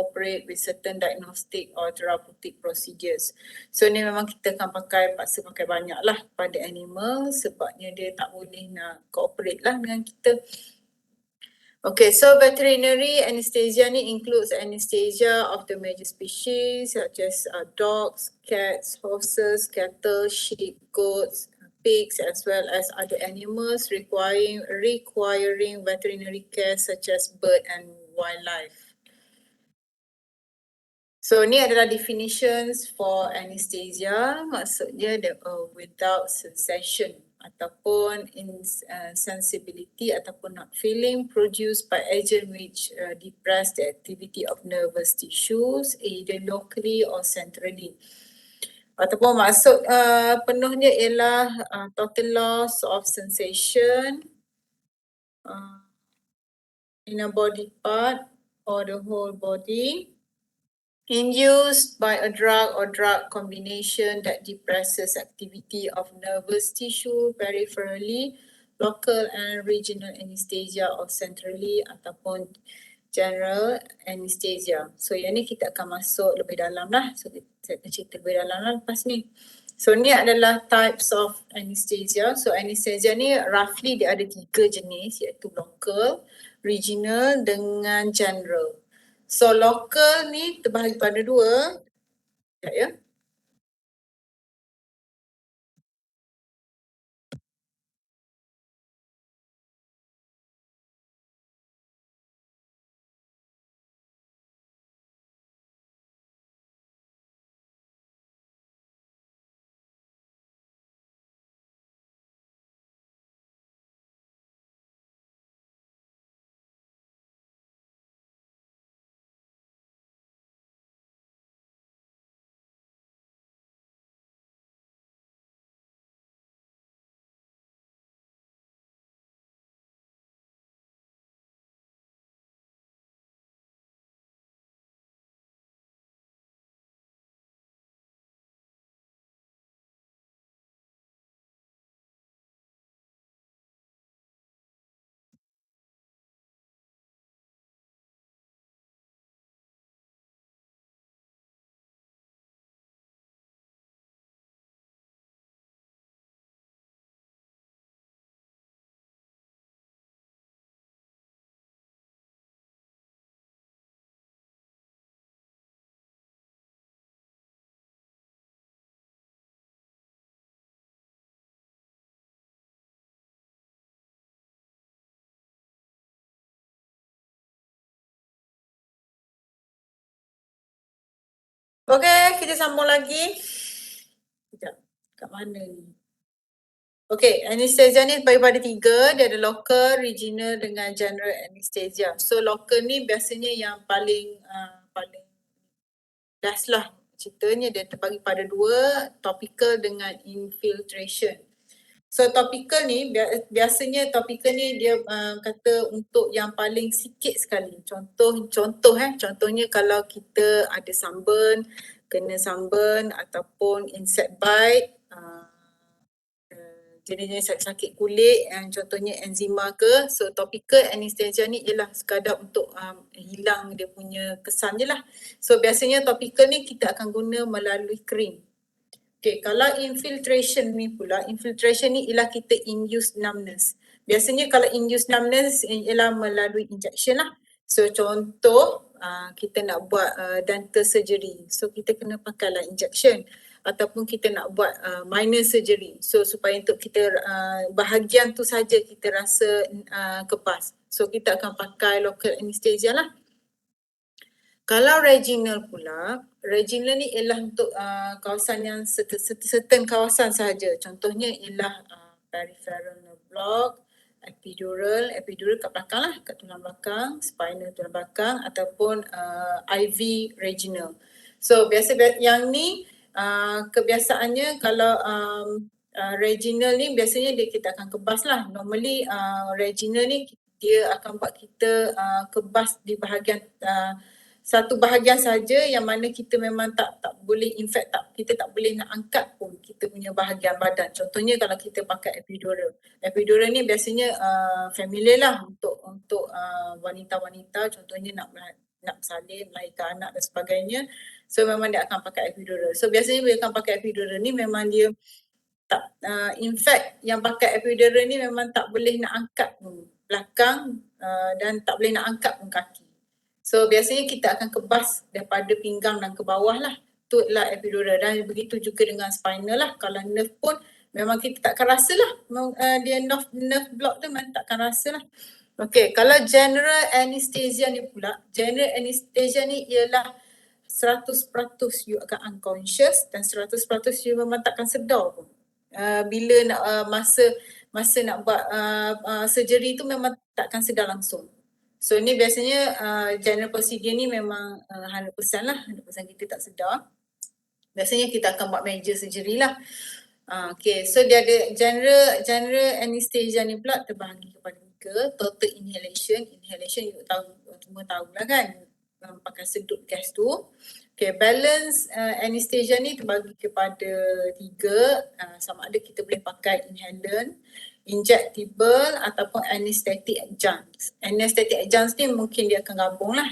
cooperate with certain diagnostic or therapeutic procedures. So ni memang kita akan paksa pakai banyak lah pada animal sebabnya dia tak boleh nak cooperate lah dengan kita. Okay, so veterinary anesthesia ni includes anesthesia of the major species such as dogs, cats, horses, cattle, sheep, goats, pigs, as well as other animals requiring veterinary care such as bird and wildlife. So ni adalah definitions for anesthesia, maksudnya without sensation ataupun insensibility ataupun not feeling produced by agent which depress the activity of nervous tissues either locally or centrally. Ataupun maksud penuhnya ialah total loss of sensation in a body part or the whole body induced by a drug or drug combination that depresses activity of nervous tissue peripherally, local and regional anesthesia or centrally ataupun general anesthesia. So yang ni kita akan masuk lebih dalam lah. So saya akan cerita lebih dalam lah lepas ni. So ni adalah types of anesthesia. So anesthesia ni roughly dia ada 3 jenis iaitu local, regional dengan general. So local ni terbahagi pada 2. Sekejap ya. Okay, kita sambung lagi. Sekejap, kat mana ni? Okay, anesthesia ni terbagi pada 3. Dia ada local, regional dengan general anesthesia. So local ni biasanya yang paling last lah ceritanya, dia terbagi pada 2, topical dengan infiltration. So topical ni biasanya topical ni dia kata untuk yang paling sikit sekali. Contohnya kalau kita ada sunburn, kena sunburn ataupun insect bite, jenis-jenis sakit kulit yang contohnya eczema ke. So topical anesthesia ni ialah sekadar untuk hilang dia punya kesan je lah. So biasanya topical ni kita akan guna melalui krim. Okay, kalau infiltration ni pula, infiltration ni ialah kita induce numbness. Biasanya kalau induce numbness ialah melalui injection lah. So contoh kita nak buat dental surgery. So kita kena pakailah injection. Ataupun kita nak buat minor surgery. So supaya untuk kita bahagian tu saja kita rasa kepas. So kita akan pakai local anesthesia lah. Kalau regional pula, regional ni ialah untuk kawasan yang certain kawasan sahaja. Contohnya ialah peripheral nerve block, epidural kat belakang lah, kat tulang belakang, spinal tulang belakang ataupun IV regional. So yang ni kebiasaannya kalau regional ni biasanya kita akan kebas lah. Normally regional ni dia akan buat kita kebas di bahagian satu bahagian saja yang mana kita memang tak boleh, in fact kita tak boleh nak angkat pun kita punya bahagian badan. Contohnya kalau kita pakai epidural. Epidural ni biasanya familiar lah untuk wanita-wanita, contohnya nak nak salin, melahirkan anak dan sebagainya. So memang dia akan pakai epidural. So biasanya bila akan pakai epidural ni memang dia tak, in fact yang pakai epidural ni memang tak boleh nak angkat pun belakang dan tak boleh nak angkat pun kaki. So biasanya kita akan kebas daripada pinggang dan ke bawah lah. Tu lah epidural, dan begitu juga dengan spinal lah. Kalau nerve pun memang kita tak akan rasa lah. Dia nerve block tu memang tak akan rasa lah. Okay, kalau general anesthesia ni pula, general anesthesia ni ialah 100% you akan unconscious dan 100% you memang takkan sedar pun. Bila nak masa nak buat surgery tu memang takkan sedar langsung. So ni biasanya general procedure ni memang 100% lah, 100% kita tak sedar. Biasanya kita akan buat major surgery lah. Okay, so dia ada general anesthesia ni pula terbahagi kepada 3. Total inhalation you tahu, semua tahulah kan, pakai sedut gas tu. Okay, balance anesthesia ni terbagi kepada 3, sama ada kita boleh pakai inhalant, injectable ataupun anesthetic adjuncts. Anesthetic adjuncts ni mungkin dia akan gabung lah.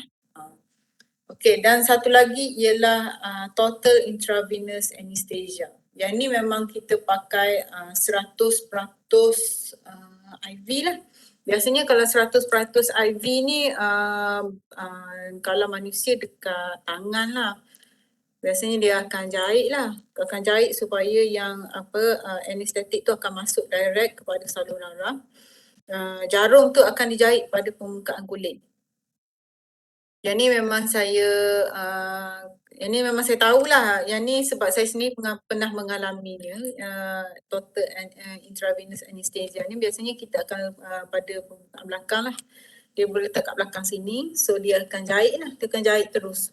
Okay, dan satu lagi ialah total intravenous anesthesia. Yang ni memang kita pakai 100% IV lah. Biasanya kalau 100% IV ni kalau manusia dekat tangan lah. Biasanya dia akan jahit lah. Akan jahit supaya yang anesthetic tu akan masuk direct kepada saluran darah. Jarum tu akan dijahit pada permukaan kulit. Yang ni memang saya tahulah. Yang ni sebab saya sendiri pernah mengalaminya. Total intravenous anesthesia ni biasanya kita akan pada permukaan belakang lah. Dia boleh letak kat belakang sini. So dia akan jahit lah. Dia akan jahit terus.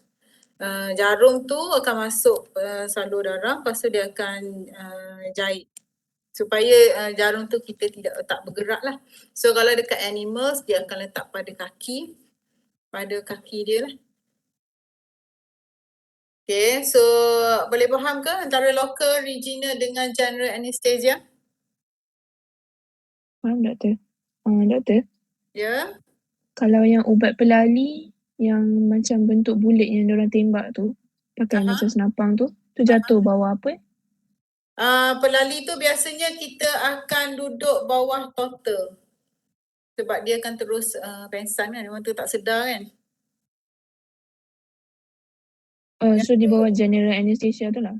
Jarum tu akan masuk salur darah. Lepas tu dia akan jahit. Supaya jarum tu kita tak bergerak lah. So kalau dekat animals dia akan letak pada kaki. Pada kaki dia lah. Okay, so boleh faham ke antara local, regional dengan general anesthesia? Faham doktor. Doktor, Ya. kalau yang ubat pelali yang macam bentuk bulat yang diorang tembak tu, pakai macam senapang tu jatuh bawah apa? Pelali tu biasanya kita akan duduk bawah total. Sebab dia akan terus pengsan kan, memang tu tak sedar kan. So di bawah general anesthesia tu lah?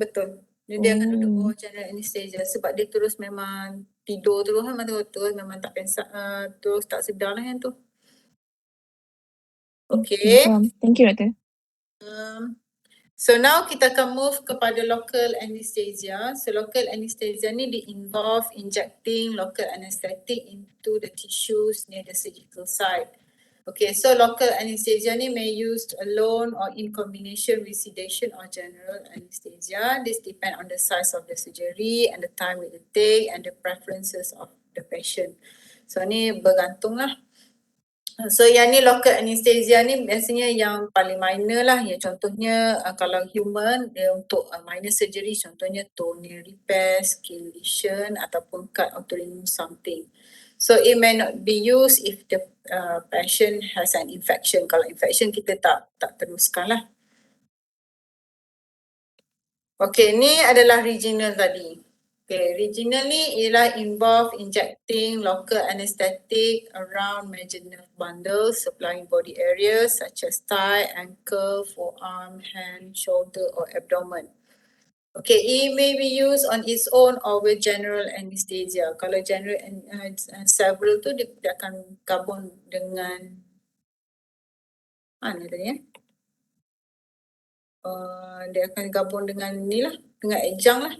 Betul. Dia akan duduk bawah general anesthesia sebab dia terus memang tidur terus kan, betul-betul memang tak pengsan, terus tak sedar lah kan tu. Okay. Faham. Thank you doktor. So now kita akan move kepada local anesthesia. So local anesthesia ni involve injecting local anesthetic into the tissues near the surgical site. Okay, so local anesthesia ni may used alone or in combination with sedation or general anesthesia. This depend on the size of the surgery and the time it will take and the preferences of the patient. So ni bergantung lah. So yang ni local anesthesia ni biasanya yang paling minor lah. Ya, contohnya kalau human dia untuk minor surgery, contohnya toenail repair, skin lesion ataupun cut or to remove something. So it may not be used if the patient has an infection. Kalau infection kita tak teruskan lah. Okay, ni adalah regional tadi. Okay, regional ni ialah involve injecting local anesthetic around major nerve bundles supplying body areas such as thigh, ankle, forearm, hand, shoulder or abdomen. Okay, it may be used on its own or with general anesthesia. Kalau general several tu dia akan gabung dengan mana tadi dia akan gabung dengan ni lah, dengan adjunct lah.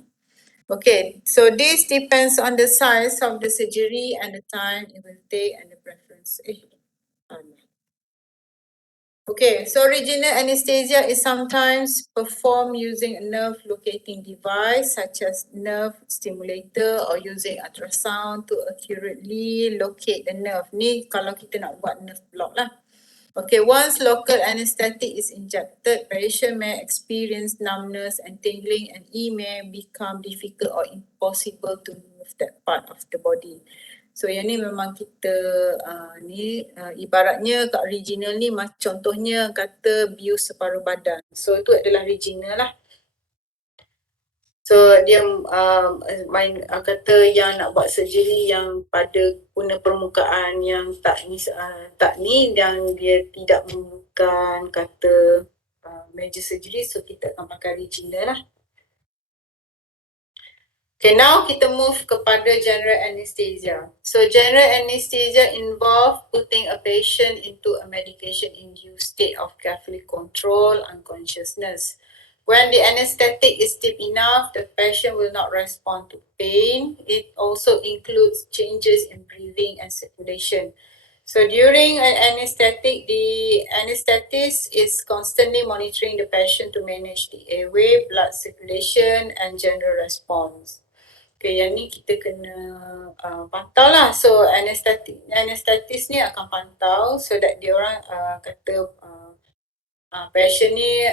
Okay, so this depends on the size of the surgery and the time it will take and the preference. Okay, so regional anesthesia is sometimes performed using a nerve locating device such as nerve stimulator or using ultrasound to accurately locate the nerve. Ni kalau kita nak buat nerve block lah. Okay, once local anesthetic is injected, patient may experience numbness and tingling and it may become difficult or impossible to move that part of the body. So yang ni memang kita ibaratnya kat regional ni contohnya kata bius separuh badan. So itu adalah regional lah. So dia kata yang nak buat surgery yang pada guna permukaan yang tak ni yang dia tidak memerlukan kata major surgery, so kita akan pakai regional lah. Okay, now kita move kepada general anesthesia. So general anesthesia involve putting a patient into a medication-induced state of carefully controlled unconsciousness. When the anesthetic is deep enough, the patient will not respond to pain. It also includes changes in breathing and circulation. So during an anesthetic, the anesthetist is constantly monitoring the patient to manage the airway, blood circulation and general response. Okay, yang ni kita kena pantau lah. So anesthetist ni akan pantau so that dia orang kata patient ni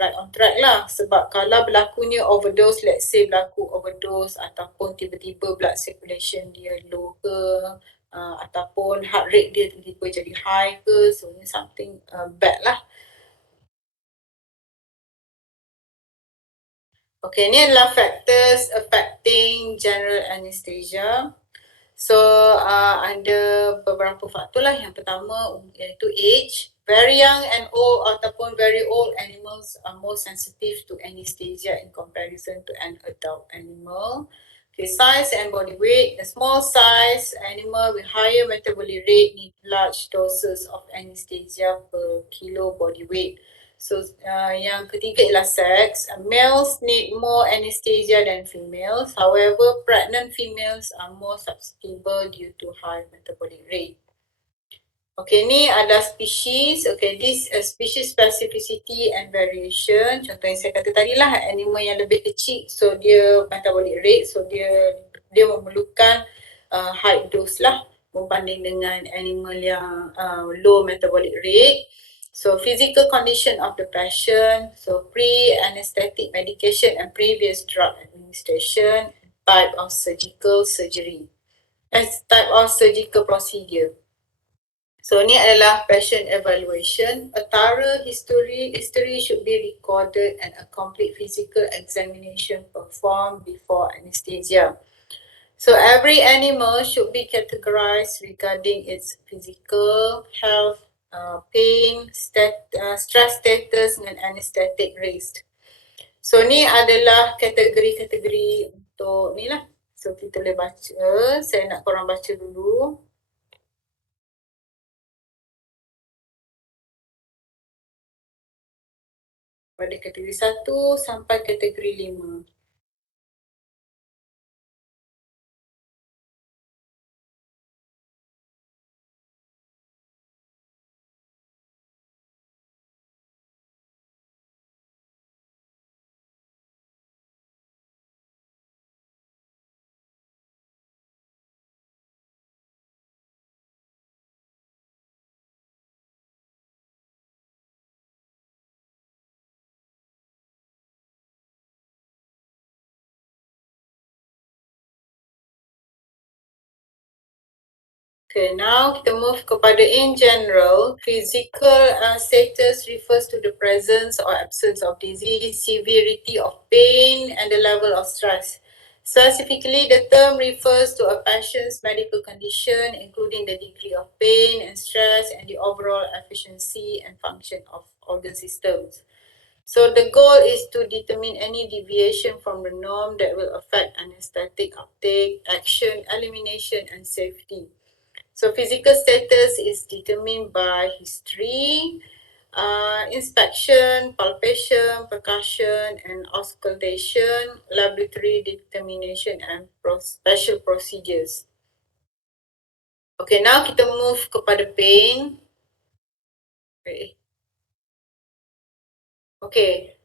right on track lah. Sebab kalau berlakunya overdose, let's say berlaku overdose ataupun tiba-tiba blood circulation dia low ke, ataupun heart rate dia tiba-tiba jadi high ke, so ni something bad lah. Okay, ni adalah factors affecting general anesthesia. So ada beberapa faktor lah. Yang pertama iaitu age. Very young and old ataupun very old animals are more sensitive to anesthesia in comparison to an adult animal. Okay, size and body weight. A small size animal with higher metabolic rate need large doses of anesthesia per kilo body weight. So yang ketiga ialah sex. Males need more anesthesia than females. However, pregnant females are more susceptible due to high metabolic rate. Okay, ni ada species. Okay, this species specificity and variation. Contoh yang saya kata tadi lah, animal yang lebih kecil, so dia metabolic rate, so dia memerlukan high dose lah berbanding dengan animal yang low metabolic rate. So physical condition of the patient, so pre-anesthetic medication and previous drug administration, type of surgical procedure. So ni adalah patient evaluation. A thorough history should be recorded and a complete physical examination performed before anesthesia. So every animal should be categorized regarding its physical health, pain, stress status dan anesthetic risk. So ni adalah kategori-kategori untuk ni lah. So kita boleh baca, saya nak korang baca dulu. Pada kategori 1 sampai kategori 5. Okay, now kita move kepada in general. Physical status refers to the presence or absence of disease, severity of pain and the level of stress. Specifically, the term refers to a patient's medical condition, including the degree of pain and stress and the overall efficiency and function of organ systems. So the goal is to determine any deviation from the norm that will affect anesthetic uptake, action, elimination and safety. So physical status is determined by history, inspection, palpation, percussion and auscultation, laboratory determination and special procedures. Okay, now kita move kepada pain. Okay.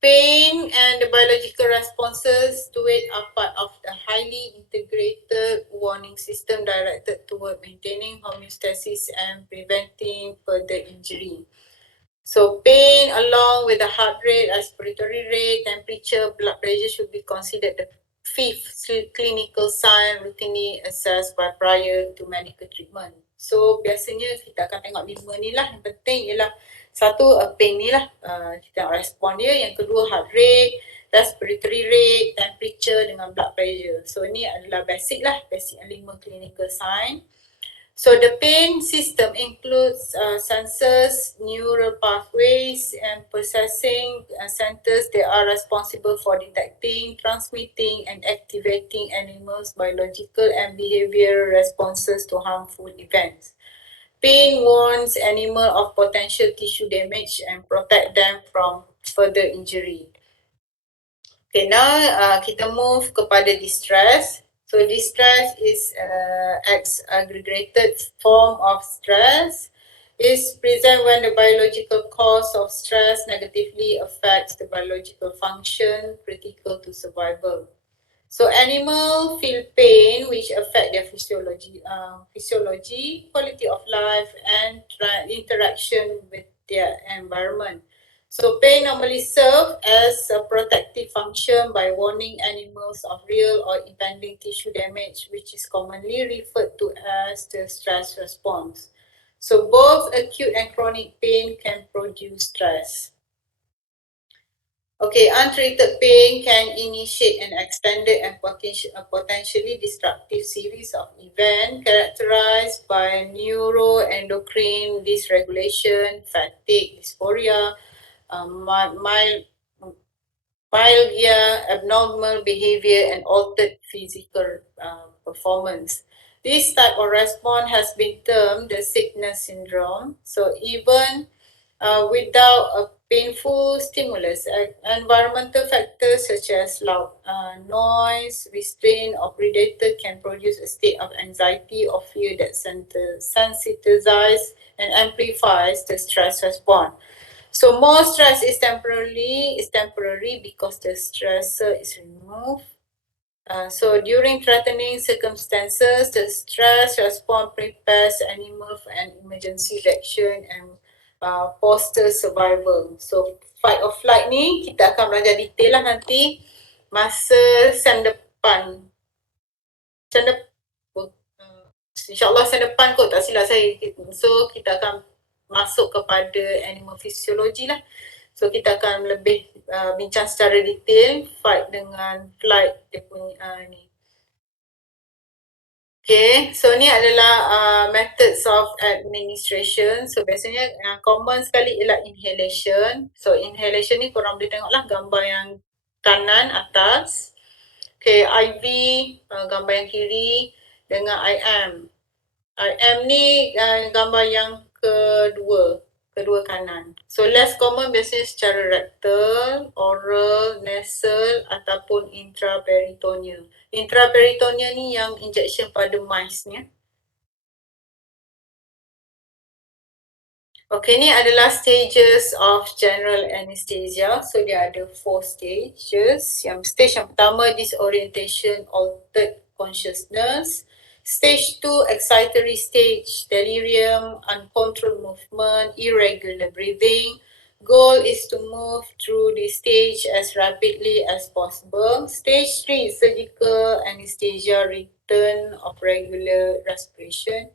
Pain and the biological responses to it are part of the highly integrated warning system directed toward maintaining homeostasis and preventing further injury. So pain along with the heart rate, respiratory rate, temperature, blood pressure should be considered the fifth clinical sign routinely assessed by prior to medical treatment. So biasanya kita akan tengok 5 ni lah. Yang penting ialah satu pain ni lah, kita respon dia. Yang kedua heart rate, respiratory rate, temperature dengan blood pressure. So ni adalah basic lah, basic 5 clinical sign. So the pain system includes sensors, neural pathways, and processing centers that are responsible for detecting, transmitting, and activating animals' biological and behavioral responses to harmful events. Pain warns animal of potential tissue damage and protect them from further injury. Okay, now kita move kepada distress. So distress is aggregated form of stress. Is present when the biological cause of stress negatively affects the biological function critical to survival. So animal feel pain which affect their physiology, quality of life, and interaction with their environment. So pain normally serve as a protective function by warning animals of real or impending tissue damage, which is commonly referred to as the stress response. So both acute and chronic pain can produce stress. Okay, untreated pain can initiate an extended and potentially destructive series of events characterized by neuroendocrine dysregulation, fatigue, dysphoria, myalgia, abnormal behavior, and altered physical performance. This type of response has been termed the sickness syndrome. So even without a painful stimulus, environmental factors such as loud noise, restraint, or predator can produce a state of anxiety or fear that sensitizes and amplifies the stress response. So more stress is temporary because the stressor is removed. So during threatening circumstances, the stress response prepares animal for an emergency reaction and foster survival. So fight or flight ni kita akan belajar detail lah nanti masa sem depan. InsyaAllah sem depan kot, tak silap saya. So kita akan masuk kepada animal physiology lah. So kita akan lebih bincang secara detail fight dengan flight dia punya ni. Okay, so ni adalah methods of administration. So biasanya common sekali ialah inhalation. So inhalation ni korang boleh tengok lah gambar yang kanan atas. Okay, IV gambar yang kiri dengan IM. IM ni gambar yang kedua kanan. So less common biasanya secara rectal, oral, nasal ataupun intraperitoneal. Intraperitoneal ni yang injection pada mice ni. Okay, ni adalah stages of general anesthesia. So dia ada 4 stages. Stage yang pertama, disorientation, altered consciousness. Stage 2, excitatory stage, delirium, uncontrolled movement, irregular breathing. Goal is to move through this stage as rapidly as possible. Stage 3, surgical anesthesia, return of regular respiration.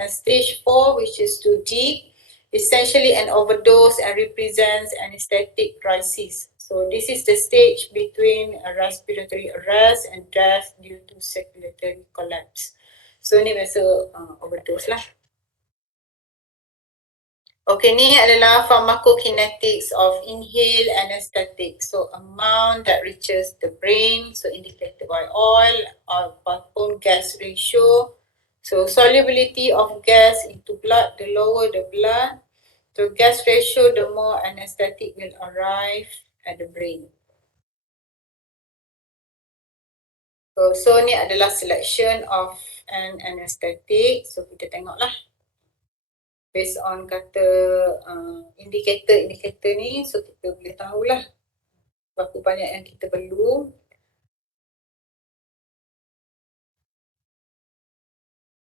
And stage 4, which is too deep, essentially an overdose and represents anesthetic crisis. So this is the stage between a respiratory arrest and death due to circulatory collapse. So ni biasa overdose lah. Okay, ni adalah pharmacokinetics of inhaled anesthetic. So amount that reaches the brain, so indicated by oil ataupun gas ratio. So solubility of gas into blood, the lower the blood. So gas ratio, the more anesthetic will arrive at the brain. So ni adalah selection of an anesthetic. So kita tengoklah. Based on kata indikator ni, so kita boleh tahulah berapa banyak yang kita perlu.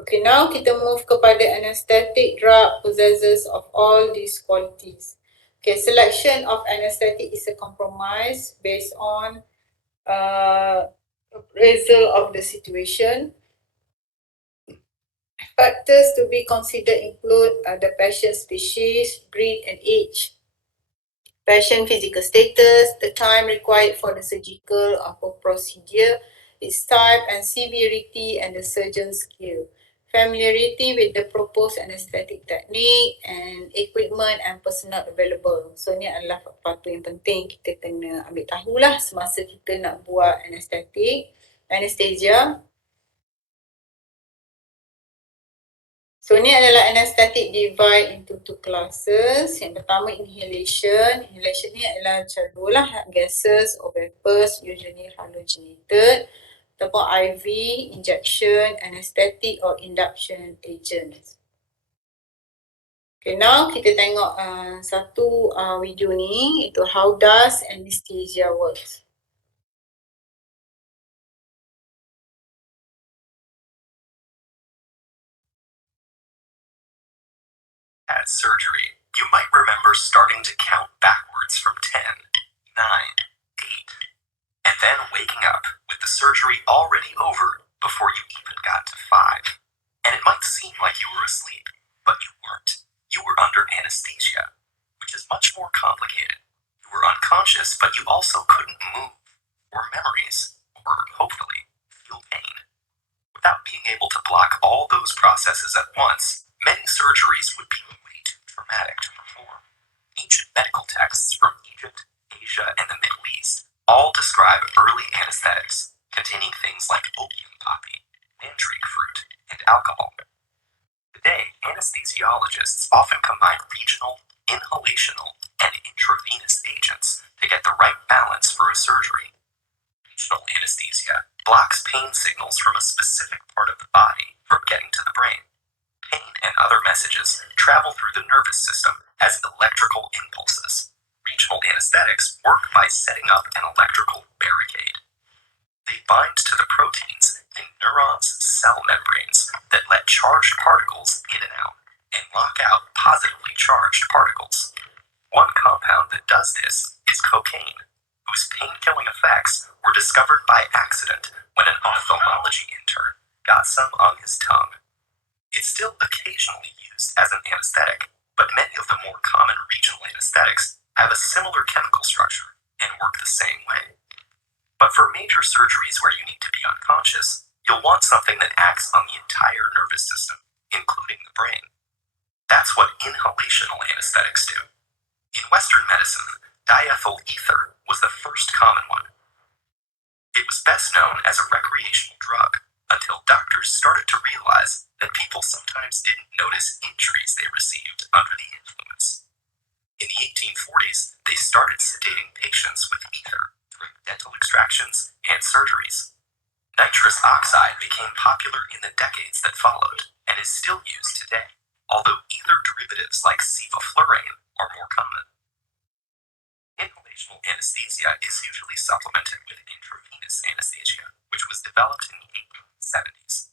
Okay, now kita move kepada anesthetic drug possesses of all these qualities. Okay, selection of anesthetic is a compromise based on appraisal of the situation. Factors to be considered include the patient species, breed and age. Patient physical status, the time required for the surgical procedure, its type and severity and the surgeon's skill. Familiarity with the proposed anesthetic technique and equipment and personnel available. So ni adalah faktor yang penting kita kena ambil tahulah semasa kita nak buat anesthesia. So ni adalah anesthetic divide into two classes. Yang pertama inhalation. Inhalation ni adalah macam lah gases or vapors, usually halogenated. Ataupun IV, injection, anesthetic or induction agents. Okay, now kita tengok satu video ni, itu how does anesthesia works. At surgery, you might remember starting to count backwards from 10, 9, 8, and then waking up with the surgery already over before you even got to 5. And it might seem like you were asleep, but you weren't. You were under anesthesia, which is much more complicated. You were unconscious, but you also couldn't move, or memories, or hopefully feel pain. Without being able to block all those processes at once, many surgeries would be way too traumatic to perform. Ancient medical texts from Egypt, Asia, and the Middle East all describe early anesthetics containing things like opium poppy, mandrake fruit, and alcohol. Today, anesthesiologists often combine regional, inhalational, and intravenous agents to get the right balance for a surgery. Regional anesthesia blocks pain signals from a specific part of the body from getting to the brain. Pain and other messages travel through the nervous system as electrical impulses. Regional anesthetics work by setting up an electrical barricade. They bind to the proteins in neurons' cell membranes that let charged particles in and out and lock out positively charged particles. One compound that does this is cocaine, whose pain-killing effects were discovered by accident when an ophthalmology intern got some on his tongue. It's still occasionally used as an anesthetic, but many of the more common regional anesthetics have a similar chemical structure and work the same way. But for major surgeries where you need to be unconscious, you'll want something that acts on the entire nervous system, including the brain. That's what inhalational anesthetics do. In Western medicine, diethyl ether was the first common one. It was best known as a recreational drug until doctors started to realize that people sometimes didn't notice injuries they received under the influence. In the 1840s, they started sedating patients with ether during dental extractions and surgeries. Nitrous oxide became popular in the decades that followed and is still used today, although ether derivatives like sevoflurane are more common. Inhalational anesthesia is usually supplemented with intravenous anesthesia, which was developed in the 1870s.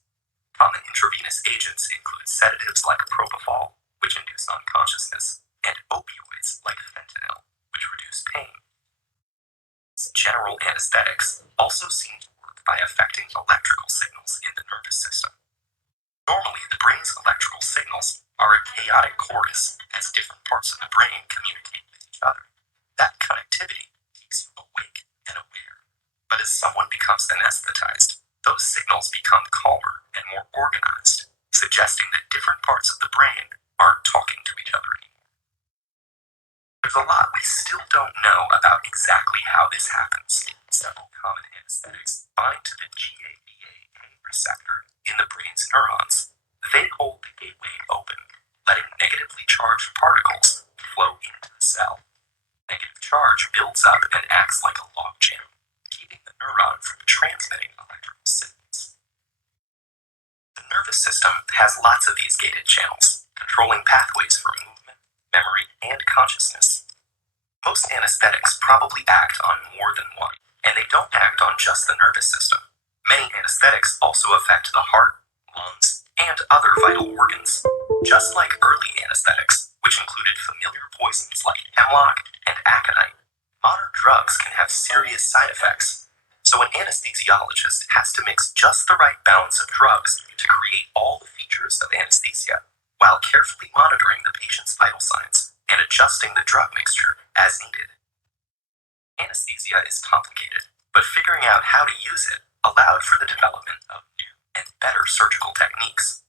Common intravenous agents include sedatives like propofol, which induce unconsciousness, and opioids like fentanyl, which reduce pain. General anesthetics also seem to work by affecting electrical signals in the nervous system. Normally, the brain's electrical signals are a chaotic chorus as different parts of the brain communicate with each other. That connectivity keeps you awake and aware. But as someone becomes anesthetized, those signals become calmer and more organized, suggesting that different parts of the brain aren't talking to each other anymore. There's a lot we still don't know about exactly how this happens. Several common anesthetics bind to the GABA receptor in the brain's neurons. They hold the gateway open, letting negatively charged particles flow into the cell. Negative charge builds up and acts like a logjam, keeping the neuron from transmitting electrical signals. The nervous system has lots of these gated channels, controlling pathways for movement, memory, and consciousness. Most anesthetics probably act on more than one, and they don't act on just the nervous system. Many anesthetics also affect the heart, lungs, and other vital organs. Just like early anesthetics, which included familiar poisons like hemlock and aconite, modern drugs can have serious side effects. So an anesthesiologist has to mix just the right balance of drugs to create all the features of anesthesia, while carefully monitoring the patient's vital signs and adjusting the drug mixture as needed. Anesthesia is complicated, but figuring out how to use it allowed for the development of new and better surgical techniques.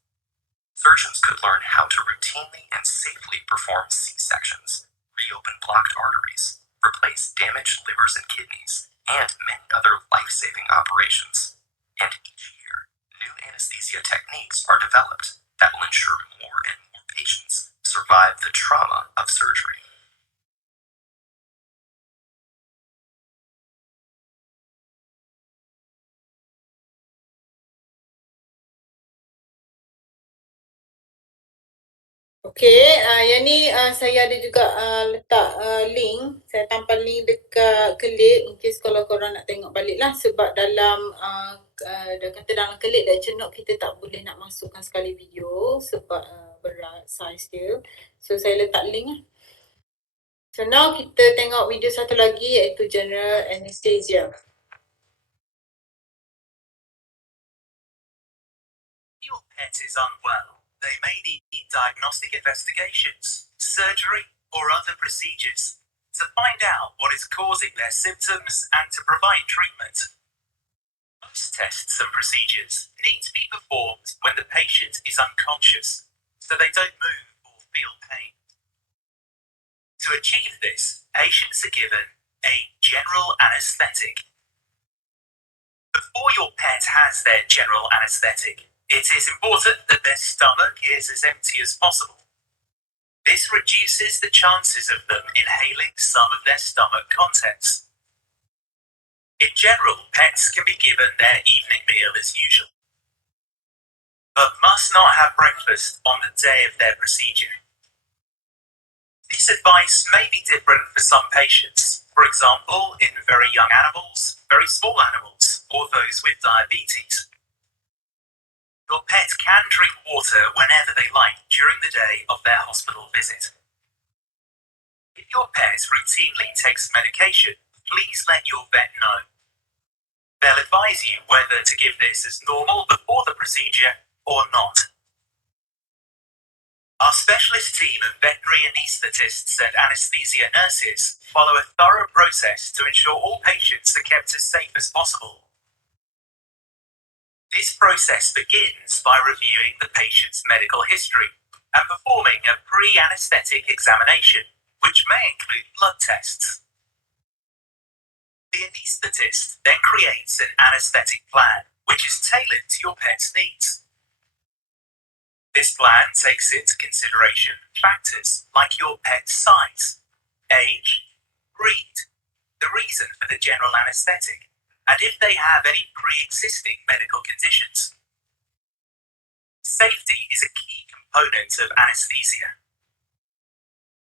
Surgeons could learn how to routinely and safely perform C-sections, reopen blocked arteries, replace damaged livers and kidneys, and many other life-saving operations. And each year, new anesthesia techniques are developed that will ensure more and more patients survive the trauma of surgery. Okey, yang ni saya ada juga letak link. Saya tampal link dekat kelip in case kalau korang nak tengok balik lah, sebab dalam dah kata dalam kelip dan cenok kita tak boleh nak masukkan sekali video sebab berat saiz dia. So saya letak link lah. So now kita tengok video satu lagi iaitu general anesthesia. Your pet is unwell. They may need diagnostic investigations, surgery, or other procedures to find out what is causing their symptoms and to provide treatment. Most tests and procedures need to be performed when the patient is unconscious, so they don't move or feel pain. To achieve this, patients are given a general anesthetic. Before your pet has their general anesthetic, it is important that their stomach is as empty as possible. This reduces the chances of them inhaling some of their stomach contents. In general, pets can be given their evening meal as usual, but must not have breakfast on the day of their procedure. This advice may be different for some patients, for example, in very young animals, very small animals, or those with diabetes. Your pet can drink water whenever they like during the day of their hospital visit. If your pet routinely takes medication, please let your vet know. They'll advise you whether to give this as normal before the procedure or not. Our specialist team of veterinary anaesthetists and anaesthesia nurses follow a thorough process to ensure all patients are kept as safe as possible. This process begins by reviewing the patient's medical history and performing a pre-anaesthetic examination, which may include blood tests. The anaesthetist then creates an anaesthetic plan, which is tailored to your pet's needs. This plan takes into consideration factors like your pet's size, age, breed, the reason for the general anaesthetic, and if they have any pre-existing medical conditions. Safety is a key component of anaesthesia.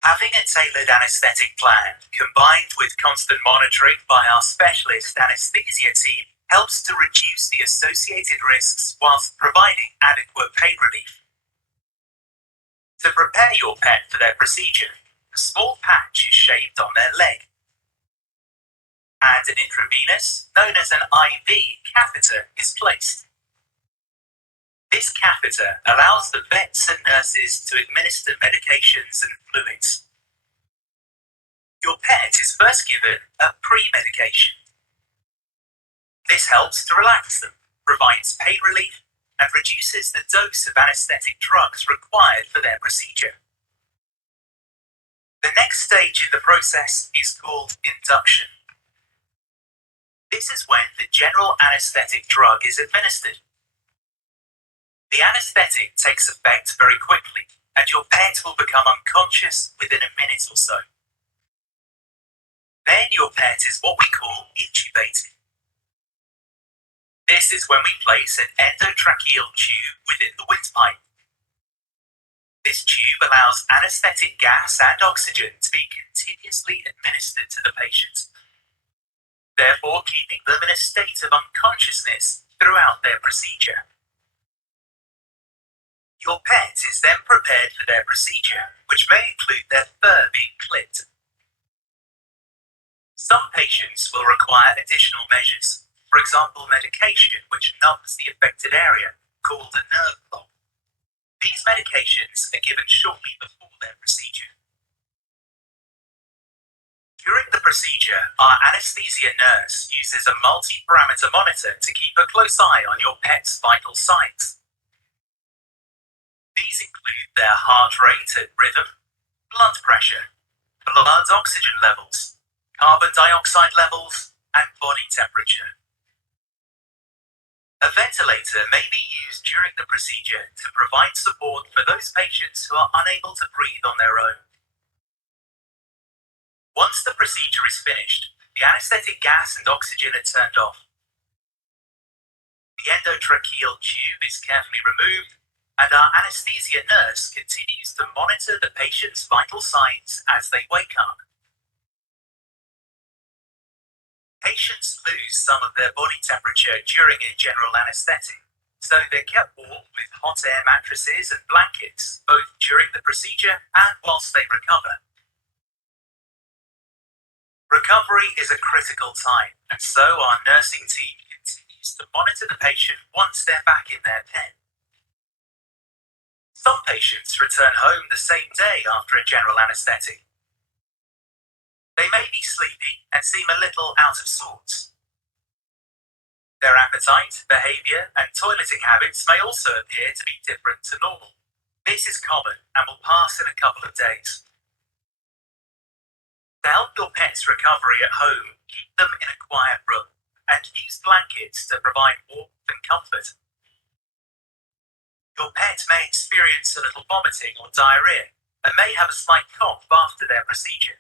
Having a tailored anaesthetic plan combined with constant monitoring by our specialist anaesthesia team helps to reduce the associated risks whilst providing adequate pain relief. To prepare your pet for their procedure, a small patch is shaved on their leg, and an intravenous, known as an IV, catheter is placed. This catheter allows the vets and nurses to administer medications and fluids. Your pet is first given a pre-medication. This helps to relax them, provides pain relief, and reduces the dose of anaesthetic drugs required for their procedure. The next stage in the process is called induction. This is when the general anaesthetic drug is administered. The anaesthetic takes effect very quickly, and your pet will become unconscious within a minute or so. Then your pet is what we call intubated. This is when we place an endotracheal tube within the windpipe. This tube allows anaesthetic gas and oxygen to be continuously administered to the patient, therefore keeping them in a state of unconsciousness throughout their procedure. Your pet is then prepared for their procedure, which may include their fur being clipped. Some patients will require additional measures. For example, medication which numbs the affected area, called a nerve block. These medications are given shortly before their procedure. During the procedure, our anesthesia nurse uses a multi-parameter monitor to keep a close eye on your pet's vital signs. These include their heart rate and rhythm, blood pressure, blood oxygen levels, carbon dioxide levels, and body temperature. A ventilator may be used during the procedure to provide support for those patients who are unable to breathe on their own. Once the procedure is finished, the anesthetic gas and oxygen are turned off. The endotracheal tube is carefully removed, and our anesthesia nurse continues to monitor the patient's vital signs as they wake up. Patients lose some of their body temperature during a general anesthetic, so they're kept warm with hot air mattresses and blankets, both during the procedure and whilst they recover. Recovery is a critical time, and so our nursing team continues to monitor the patient once they're back in their pen. Some patients return home the same day after a general anesthetic. They may be sleepy and seem a little out of sorts. Their appetite, behavior, and toileting habits may also appear to be different to normal. This is common and will pass in a couple of days. To help your pet's recovery at home, keep them in a quiet room and use blankets to provide warmth and comfort. Your pet may experience a little vomiting or diarrhea and may have a slight cough after their procedure.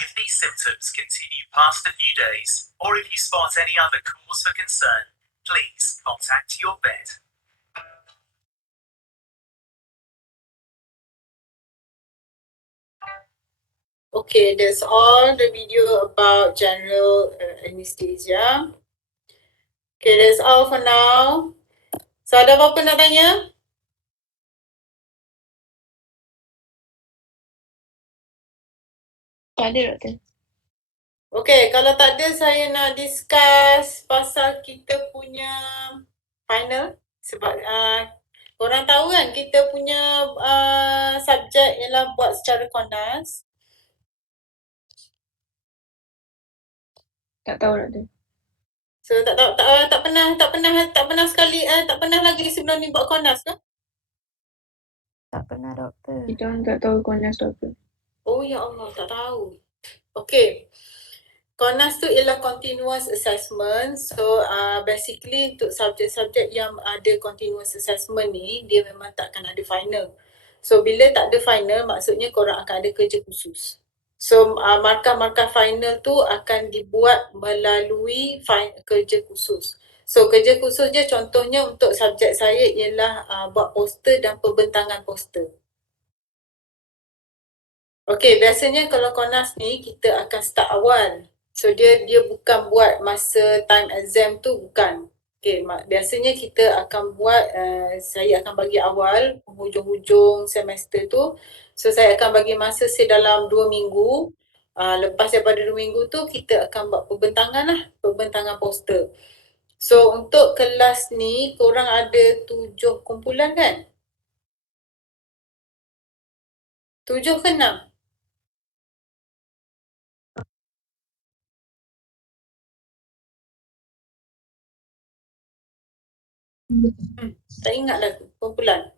If these symptoms continue past a few days, or if you spot any other cause for concern, please contact your vet. Okay, that's all the video about general anesthesia. Okay, that's all for now. So ada apa-apa nak tanya? Tak ada, Doktor. Okay, kalau tak ada saya nak discuss pasal kita punya final. Sebab korang tahu kan kita punya subjek ialah buat secara kondas. Tak tahu, Doktor. So tak pernah lagi sebelum ni buat kondas ke? Tak pernah, Doktor. Kita orang tak tahu kondas, Doktor. Oh ya Allah, tak tahu. Okay. KONAS tu ialah continuous assessment. So basically untuk subjek-subjek yang ada continuous assessment ni, dia memang takkan ada final. So bila tak ada final, maksudnya korang akan ada kerja khusus. So markah-markah final tu akan dibuat melalui kerja khusus. So kerja khusus je contohnya untuk subjek saya ialah buat poster dan pembentangan poster. Okay, biasanya kalau KONAS ni kita akan start awal. So dia bukan buat masa time exam tu, bukan. Okay, biasanya kita akan buat, saya akan bagi awal, hujung-hujung semester tu. So saya akan bagi masa dalam 2 minggu. Lepas daripada 2 minggu tu kita akan buat pembentangan poster. So untuk kelas ni korang ada 7 kumpulan kan? 7 ke 6? Tak ingat dah kumpulan.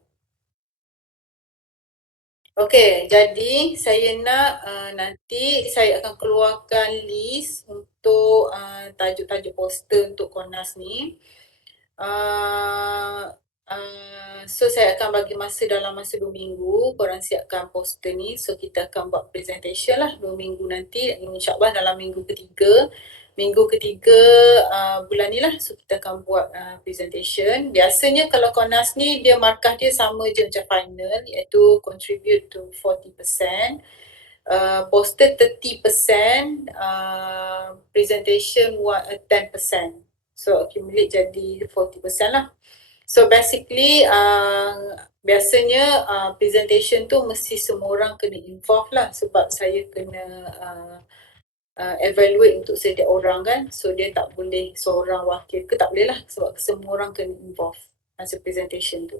Okey, jadi saya nak nanti saya akan keluarkan list untuk tajuk-tajuk poster untuk KONAS ni. So saya akan bagi masa dalam masa 2 minggu, korang siapkan poster ni. So kita akan buat presentation lah 2 minggu nanti, insyaAllah dalam minggu ketiga bulan ni lah, so kita akan buat presentation. Biasanya kalau KONAS ni dia markah dia sama je macam final, iaitu contribute to 40%, poster 30%, presentation 10%. So accumulate jadi 40% lah. So basically biasanya presentation tu mesti semua orang kena involve lah, sebab saya kena evaluate untuk setiap orang kan. So dia tak boleh seorang wakil ke, tak boleh lah sebab semua orang kena involve masa presentation tu.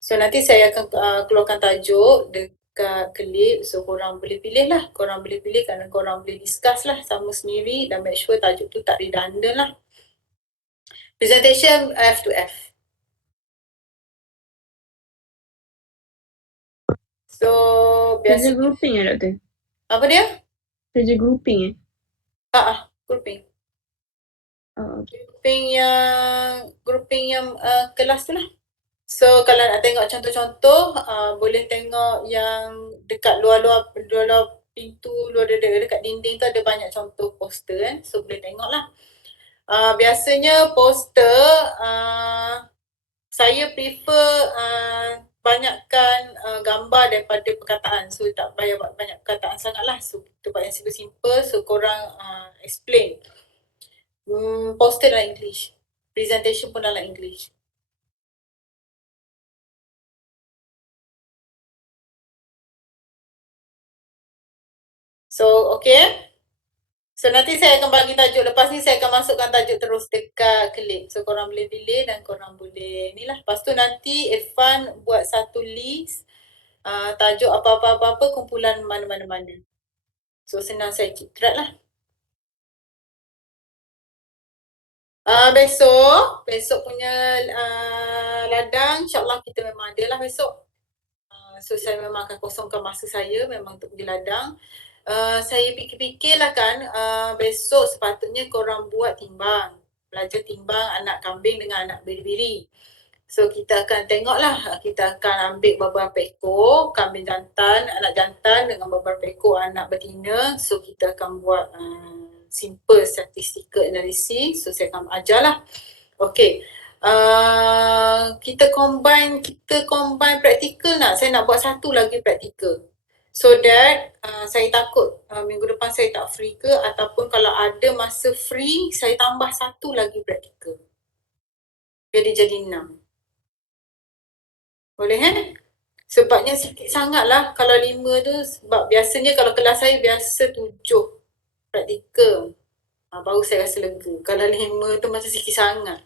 So nanti saya akan keluarkan tajuk dekat klip, so korang boleh pilih lah, korang boleh pilih kerana korang boleh discuss lah sama sendiri dan make sure tajuk tu tak redundant lah. Presentation F to F. So Kerja biasa grouping doktor? apa dia? Kerja grouping Grouping. Okay. Grouping yang kelas tu lah. So kalau nak tengok contoh-contoh, boleh tengok yang dekat luar-luar pintu, dekat dinding tu ada banyak contoh poster kan. So boleh tengok lah. Biasanya poster saya prefer banyakkan gambar daripada perkataan. So tak payah buat banyak perkataan sangat lah. So kita buat yang simple-simple, so korang explain. Poster dalam English. Presentation pun dalam English. So, okay. So, nanti saya akan bagi tajuk. Lepas ni saya akan masukkan tajuk terus dekat klip. So, korang boleh pilih dan korang boleh ni lah. Lepas tu nanti Irfan buat satu list tajuk apa-apa kumpulan mana-mana. So, senang saya keep track lah. Besok punya ladang insyaAllah kita memang ada lah besok. So saya memang akan kosongkan masa saya memang untuk pergi ladang. Saya fikir-fikirlah kan, besok sepatutnya korang buat timbang. Belajar timbang anak kambing dengan anak biri-biri. So kita akan tengoklah, kita akan ambil beberapa ekor kambing jantan, anak jantan dengan beberapa ekor anak betina. So kita akan buat simple statistical analysis. So saya akan ajarlah. Okay. Kita combine praktikal nak. Saya nak buat satu lagi praktikal. So that saya takut minggu depan saya tak free ke, ataupun kalau ada masa free saya tambah satu lagi praktikal. Jadi 6. Boleh kan? Sebabnya sikit sangat lah kalau 5 tu, sebab biasanya kalau kelas saya biasa 7 praktikal. Baru saya rasa lega. Kalau 5 tu macam sikit sangat.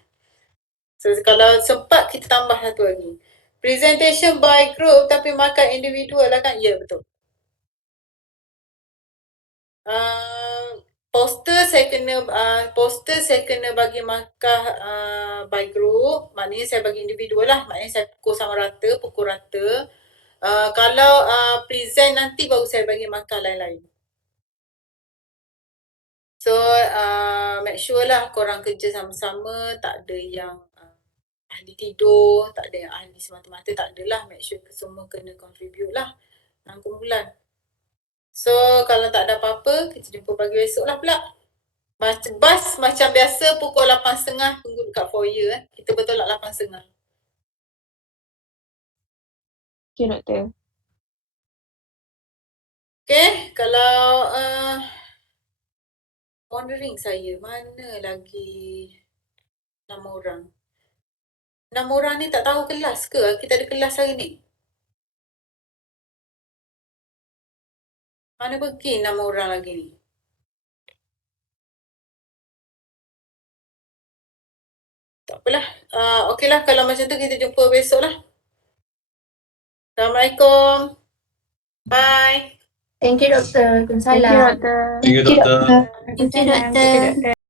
So kalau sempat kita tambah satu lagi. Presentation by group tapi markah individual lah kan? Ya, betul. Poster saya kena bagi markah by group. Maknanya saya bagi individual lah. Maknanya saya pukul rata. Kalau present nanti baru saya bagi markah lain-lain. So make sure lah korang kerja sama-sama, tak ada yang ahli tidur, tak ada yang ahli semata-mata, tak adalah. Make sure semua kena contribute lah dalam kumpulan. So kalau tak ada apa-apa, kita jumpa pagi besok lah pula. Bas macam biasa pukul 8.30 tunggu dekat foyer. Kita bertolak 8.30. Okay doktor. Okay, kalau wondering saya, mana lagi 6 orang? 6 orang ni tak tahu kelas ke? Kita ada kelas hari ni? Mana pergi 6 orang lagi ni? Tak apalah. Okeylah kalau macam tu kita jumpa besok lah. Assalamualaikum. Bye. Thank you doktor. Thank you doktor. Thank you, doktor. Thank you doktor.